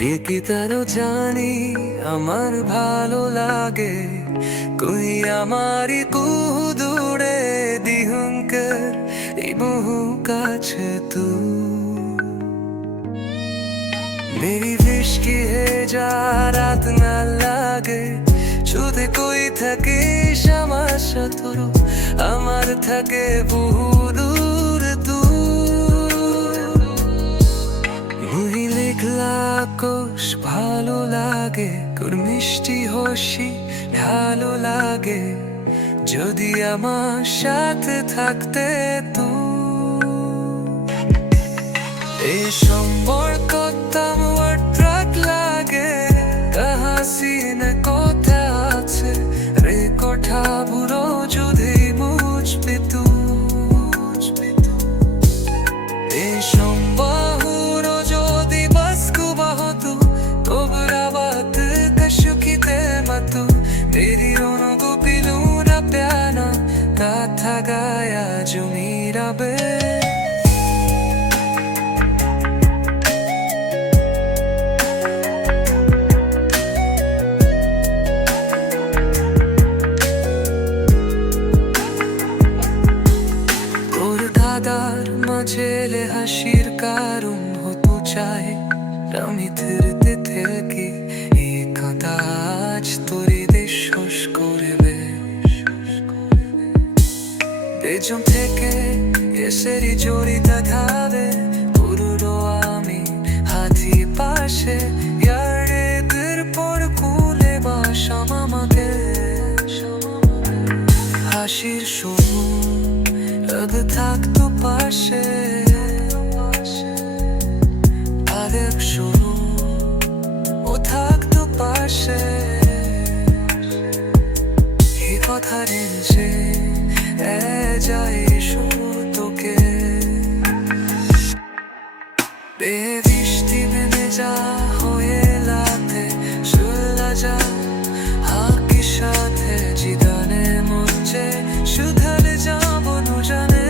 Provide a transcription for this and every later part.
ডেকে তারও জানি আমার ভালো লাগে কই আমারি কুদুরে দিহুঙ্কর এই বহু কাছে তু मेरी विश की है जा रात ना लागे যদি কই থাকে সমস্যা তোর আমার থাকে বহু দূর দূর মুই লিখলা কোষ ভালো লাগে তোর মিষ্টি হাসি ভালো লাগে যদি আমার সাথে থাকতে তুই এই সম্পর্কটা আমার ট্রাক লাগে কাহাসিনে কথা আছে রে কথা বুড়ো যদি বুঝবি তুই এই সম্বাহুর যদি বাসকু বাহতু তোবরা বাত কশুকিতে মাতু মেরি রনগো পিলুরা প্যানা কথা গায়া জুমিরা বে মাঝেলে হাসির কারণ হতো চায় আমি ধীরতে থেকে এই কথা আজ তোরে দেশ করবে পেছন থেকে এসেরই জড়িতা ধাবে পুরো আমি হাতি পাশে ইয়ারেদের পর কুলে বাসা মামাকে হাসির সময় থাকতো পাশে আরেক শুরু ও থাকতো পাশে এই কথা রেঞ্জে যায় শুরু তোকে বৃষ্টি বেঁধে যা হয়ে লাতে শুল্লা যা হাকি সাথে জিদানে মঞ্চে শুধারে যাব নু জানে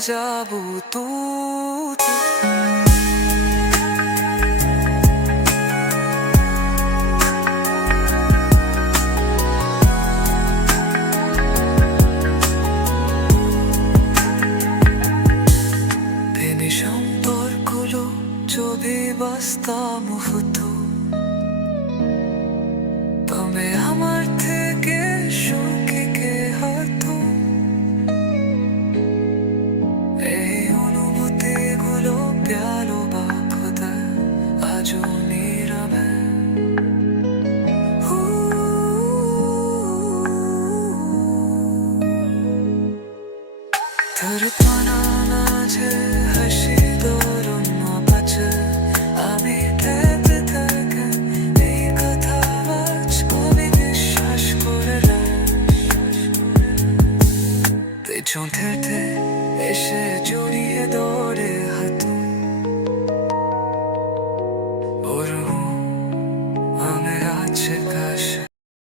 যাবো তো সম্পর্কগুলো ছবি বাস্তব হতো তবে আমার থেকে সুখী কে হতো এই অনুভূতিগুলো প্যালো বা খোদা আজও নীরবে তোর বানানা যে হাসি দরুন বাঁচে আমি দেখতে থাকে এই কথা আজ কবি বিশ্বাস করে পেছন থেকে